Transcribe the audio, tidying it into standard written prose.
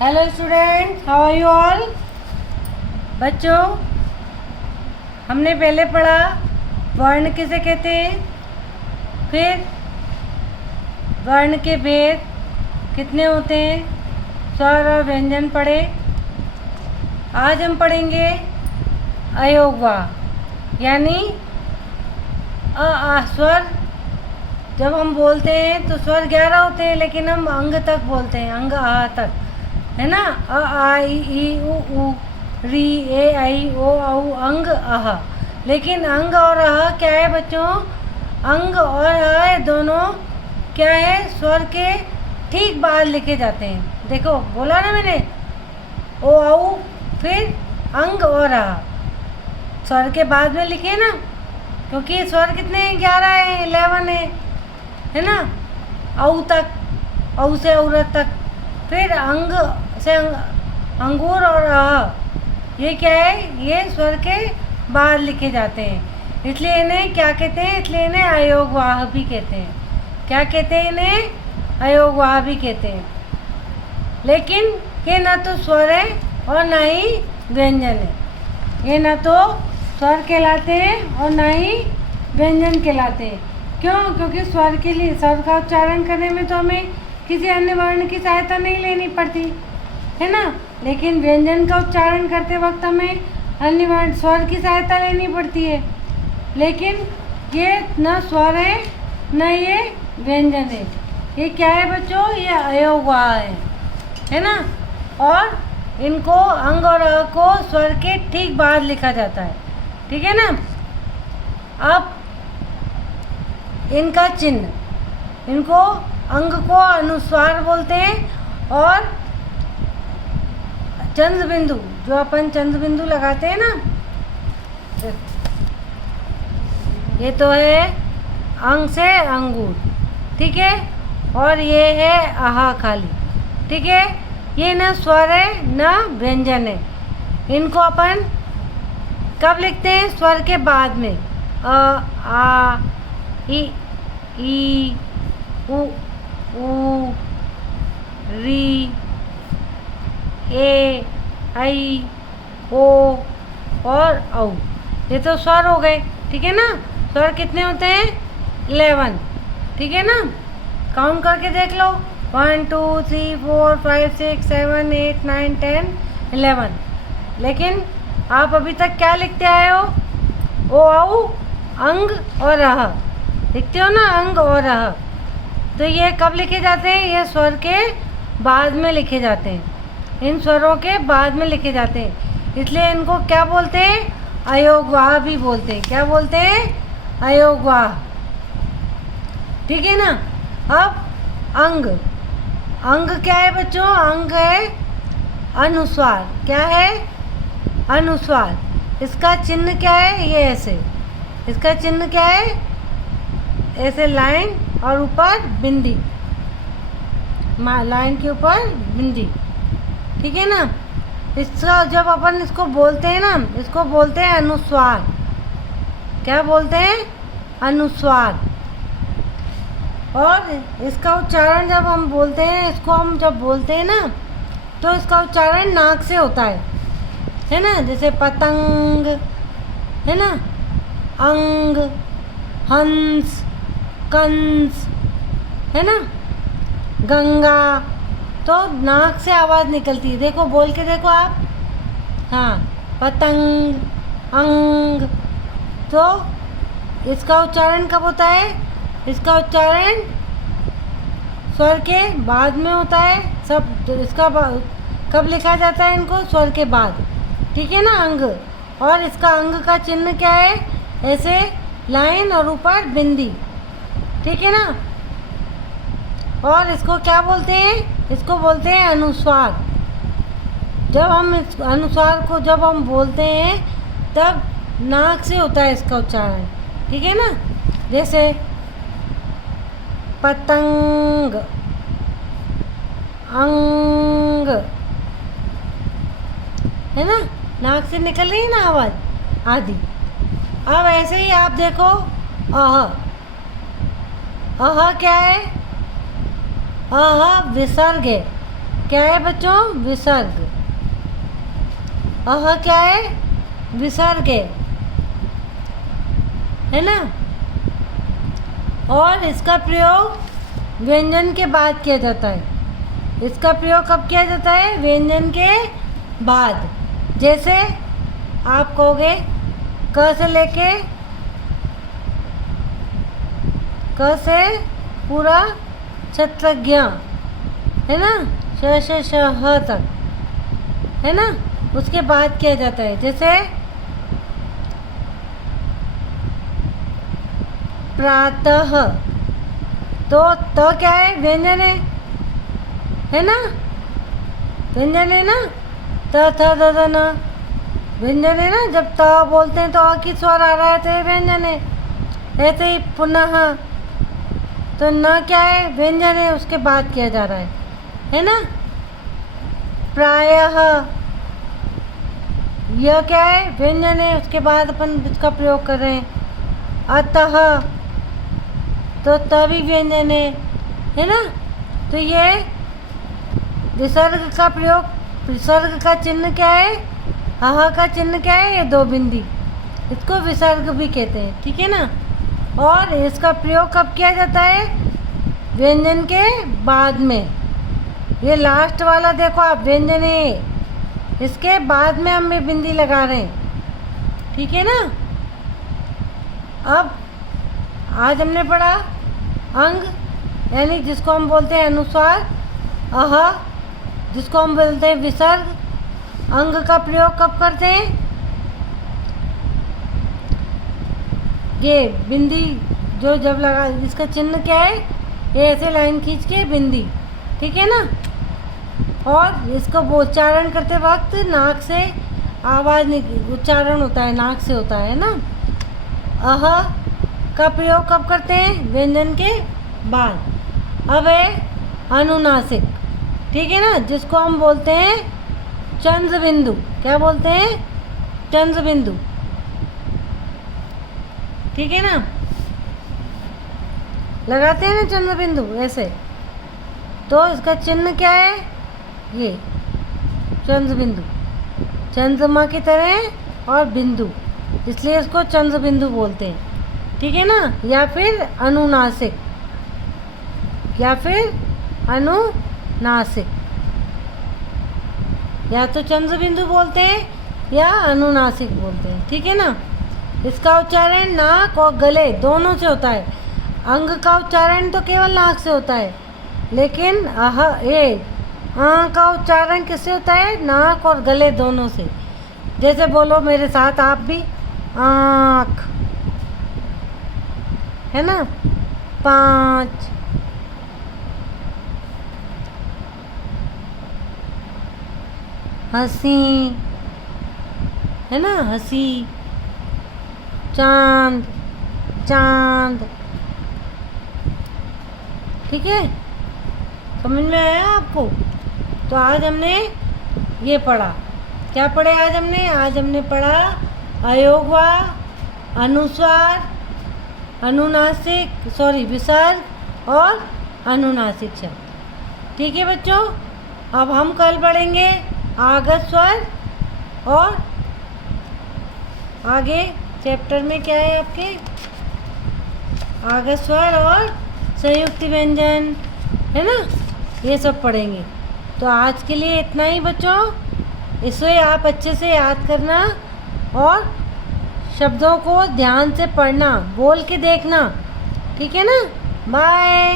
Hello student, how are you all. बच्चों, हमने पहले पढ़ा वर्ण किसे कहते हैं, फिर वर्ण के भेद कितने होते हैं, स्वर और व्यंजन पढ़े। आज हम पढ़ेंगे अयोगवाह यानी आ स्वर। जब हम बोलते हैं तो स्वर 11 होते हैं, लेकिन हम अंग तक बोलते हैं, अंग आ तक, है ना। अ आ ई उ री ए आई ओ औ अंग अह। लेकिन अंग और अह क्या है बच्चों? अंग और अह दोनों क्या है? स्वर के ठीक बाद लिखे जाते हैं। देखो बोला ना मैंने, ओ औ फिर अंग और अह स्वर के बाद में लिखे ना, क्योंकि स्वर कितने हैं? 11 है, 11 है ना। औ तक, औ से औरत तक, फिर अंग से अंगूर और अह, ये क्या है? ये स्वर के बाद लिखे जाते हैं, इसलिए इन्हें क्या कहते हैं? इसलिए इन्हें अयोगवाह भी कहते हैं। क्या कहते हैं इन्हें? अयोगवाह भी कहते हैं। लेकिन ये ना तो स्वर है और ना ही व्यंजन है। ये ना तो स्वर कहलाते हैं और ना ही व्यंजन कहलाते हैं। क्यों? क्योंकि स्वर के लिए, स्वर का उच्चारण करने में तो हमें किसी अन्य वर्ण की सहायता नहीं लेनी पड़ती, है ना। लेकिन व्यंजन का उच्चारण करते वक्त हमें अन्य वर्ण स्वर की सहायता लेनी पड़ती है। लेकिन ये न स्वर है न ये व्यंजन है। ये क्या है बच्चों? ये अयोगवाह है ना। और इनको अंग और अ को स्वर के ठीक बाद लिखा जाता है, ठीक है ना। अब इनका चिन्ह, इनको अंग को अनुस्वार बोलते हैं, और चंद्र बिंदु, जो अपन चंद्र बिंदु लगाते हैं ना, ये तो है अंग से अंगूर, ठीक है। और ये है आहा खाली, ठीक है। ये न स्वर है न व्यंजन है। इनको अपन कब लिखते हैं? स्वर के बाद में। अ आ ई उ री ए आई ओ और औ, ये तो स्वर हो गए, ठीक है ना। स्वर कितने होते हैं? 11, ठीक है ना। काउंट करके देख लो, 1 2 3 4 5 6 7 8 9 10 11। लेकिन आप अभी तक क्या लिखते आए हो? ओ औ अंग और अह लिखते हो ना, अंग और अह। तो ये कब लिखे जाते हैं? ये स्वर के बाद में लिखे जाते हैं, इन स्वरों के बाद में लिखे जाते हैं, इसलिए इनको क्या बोलते हैं? अयोगवाह भी बोलते हैं। क्या बोलते हैं? अयोगवाह, ठीक है ना। अब अंग, अंग क्या है बच्चों? अंग है अनुस्वार। क्या है? अनुस्वार। इसका चिन्ह क्या है? ये ऐसे, इसका चिन्ह क्या है? ऐसे लाइन और ऊपर बिंदी, लाइन के ऊपर बिंदी, ठीक है ना। इसका जब अपन इसको बोलते हैं ना, इसको बोलते हैं अनुस्वार। क्या बोलते हैं? अनुस्वार। और इसका उच्चारण जब हम बोलते हैं, इसको हम जब बोलते हैं ना, तो इसका उच्चारण नाक से होता है ना। जैसे पतंग, है ना, अंग, हंस, कंस, है ना, गंगा, तो नाक से आवाज़ निकलती है। देखो बोल के देखो आप, हाँ, पतंग, अंग। तो इसका उच्चारण कब होता है? इसका उच्चारण स्वर के बाद में होता है। सब इसका कब लिखा जाता है? इनको स्वर के बाद, ठीक है ना, अंग। और इसका अंग का चिन्ह क्या है? ऐसे लाइन और ऊपर बिंदी, ठीक है ना। और इसको क्या बोलते हैं? इसको बोलते हैं अनुस्वार। जब हम इस अनुस्वार को जब हम बोलते हैं, तब नाक से होता है इसका उच्चारण, ठीक है ना। जैसे पतंग, अंग, है ना, नाक से निकल रही है ना आवाज़ आदि। अब ऐसे ही आप देखो, अह, अह क्या है? अह विसर्ग है, क्या है बच्चों? विसर्ग। अह क्या है? विसर्ग है ना। और इसका प्रयोग व्यंजन के बाद किया जाता है। इसका प्रयोग कब किया जाता है? व्यंजन के बाद। जैसे आप कहोगे क से लेके क से पूरा क्षत्रज्ञ है ना, श ह तक है ना, उसके बाद किया जाता है। जैसे प्रातः, तो त क्या है? व्यंजन है ना, व्यंजन है ना, त थ द ध न व्यंजन है ना। जब त बोलते हैं तो अ की स्वर आ रहा है तो ये व्यंजन है। ऐसे ही पुनः, तो न क्या है? व्यंजन है, उसके बाद किया जा रहा है ना। प्रायः, यह क्या है? व्यंजन है, उसके बाद अपन इसका प्रयोग कर रहे हैं। अतः, तो त भी व्यंजन है ना। तो ये विसर्ग का प्रयोग, विसर्ग का चिन्ह क्या है? अह का चिन्ह क्या है? ये दो बिंदी, इसको विसर्ग भी कहते हैं, ठीक है ना। और इसका प्रयोग कब किया जाता है? व्यंजन के बाद में। ये लास्ट वाला देखो आप, व्यंजन है, इसके बाद में हम ये बिंदी लगा रहे हैं, ठीक है ना। अब आज हमने पढ़ा अंग, यानी जिसको हम बोलते हैं अनुस्वार, अह जिसको हम बोलते हैं विसर्ग। अंग का प्रयोग कब करते हैं? ये बिंदी जो जब लगा, इसका चिन्ह क्या है? ये ऐसे लाइन खींच के बिंदी, ठीक है ना। और इसको उच्चारण करते वक्त नाक से आवाज़ नहीं, उच्चारण होता है नाक से होता है ना। अह का प्रयोग कब करते हैं? व्यंजन के बाद। अब है अनुनासिक, ठीक है ना, जिसको हम बोलते हैं चंद्र बिंदु। क्या बोलते हैं? चंद्र बिंदु, ठीक है ना। लगाते हैं ना चंद्र बिंदु ऐसे, तो इसका चिन्ह क्या है? ये चंद्र बिंदु, चंद्रमा की तरह और बिंदु, इसलिए इसको चंद्र बिंदु बोलते हैं, ठीक है ना। या फिर अनुनासिक, या फिर अनुनासिक, या तो चंद्र बिंदु बोलते हैं या अनुनासिक बोलते हैं, ठीक है ना। इसका उच्चारण नाक और गले दोनों से होता है। अंग का उच्चारण तो केवल नाक से होता है, लेकिन का उच्चारण किससे होता है? नाक और गले दोनों से। जैसे बोलो मेरे साथ आप भी, आँख, है ना, 5, हंसी, है ना, हंसी, चांद, चांद, ठीक है। समझ में आया आपको? तो आज हमने ये पढ़ा। क्या पढ़े आज हमने? आज हमने पढ़ा अयोगवा, अनुस्वार, अनुनासिक, विसर्ग और अनुनासिक शब्द, ठीक है बच्चों। अब हम कल पढ़ेंगे आगत स्वर, और आगे चैप्टर में क्या है आपके? आगत स्वर और संयुक्त व्यंजन, है ना, ये सब पढ़ेंगे। तो आज के लिए इतना ही बच्चों। इसे आप अच्छे से याद करना और शब्दों को ध्यान से पढ़ना, बोल के देखना, ठीक है ना। बाय।